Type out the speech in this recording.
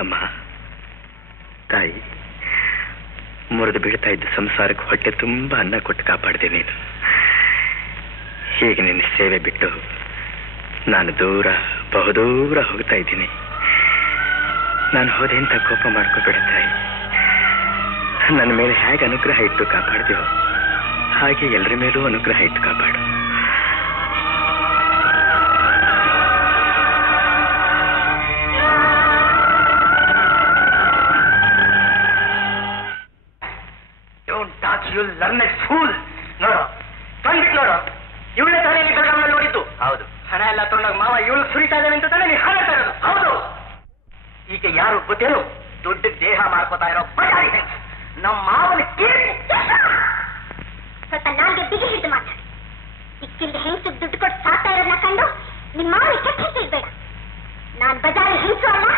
ಅಮ್ಮ, ತಾಯಿ, ಮುರಿದು ಬೀಳ್ತಾ ಇದ್ದ ಸಂಸಾರಕ್ಕೆ ಹೊಟ್ಟೆ ತುಂಬ ಅನ್ನ ಕೊಟ್ಟು ಕಾಪಾಡಿದೆ ನೀನು. ಹೀಗೆ ನಿನ್ನ ಸೇವೆ ಬಿಟ್ಟು ನಾನು ದೂರ, ಬಹುದೂರ ಹೋಗ್ತಾ ಇದ್ದೀನಿ. ನಾನು ಹೋದೆ ಅಂತ ಕೋಪ ಮಾಡ್ಕೋಬೇಡ ತಾಯಿ. ನನ್ನ ಮೇಲೆ ಹೇಗೆ ಅನುಗ್ರಹ ಇಟ್ಟು ಕಾಪಾಡ್ತೀವೋ ಹಾಗೆ ಎಲ್ಲರ ಮೇಲೂ ಅನುಗ್ರಹ ಇಟ್ಟು ಕಾಪಾಡು. ನೋಡು, ಬಂದ್ಬಿಟ್ಟು ನೋಡು, ಇವಳೇ ತಾನೇ ದೊಡ್ಡಮ್ಮನ ನೋಡಿದ್ದು. ಹೌದು. ಹಣ ಎಲ್ಲ ತೊಗೊಂಡಾಗ ಮಾವ ಇವಳು ಸುರಿತಾ ಇದ್ದಾನೆ ಅಂತ ತಾನೇ ನೀವು ಹಾಳ್ತಾ ಇರೋದು. ಹೌದು. ಈಗ ಯಾರು ಗೊತ್ತೇನು? ದೊಡ್ಡ ದೇಹ ಮಾಡ್ಕೋತಾ ಇರೋ ಬಜಾರಿ ಹೆಂಗ್ಸು. ನಮ್ಮ ಮಾವನ ಸ್ವಲ್ಪ ನಾಲ್ಗೆ ಬಿಗಿ ಹಿಡಿದು ಮಾತಾಡಿ. ಸಿಕ್ಕಿಲ್ದ ಹೆಂಗಸು ದುಡ್ಡು ಕೊಟ್ಟು ಸಾಕ್ತಾ ಇರೋದನ್ನ ಕಂಡು ನಿಮ್ಮ ಮಾವನ ಕೆಟ್ಟ ಹೆಸರು ಬೇಡ. ನಾನು ಬಜಾರಿ ಹೆಂಗಸು ಅಲ್ಲ,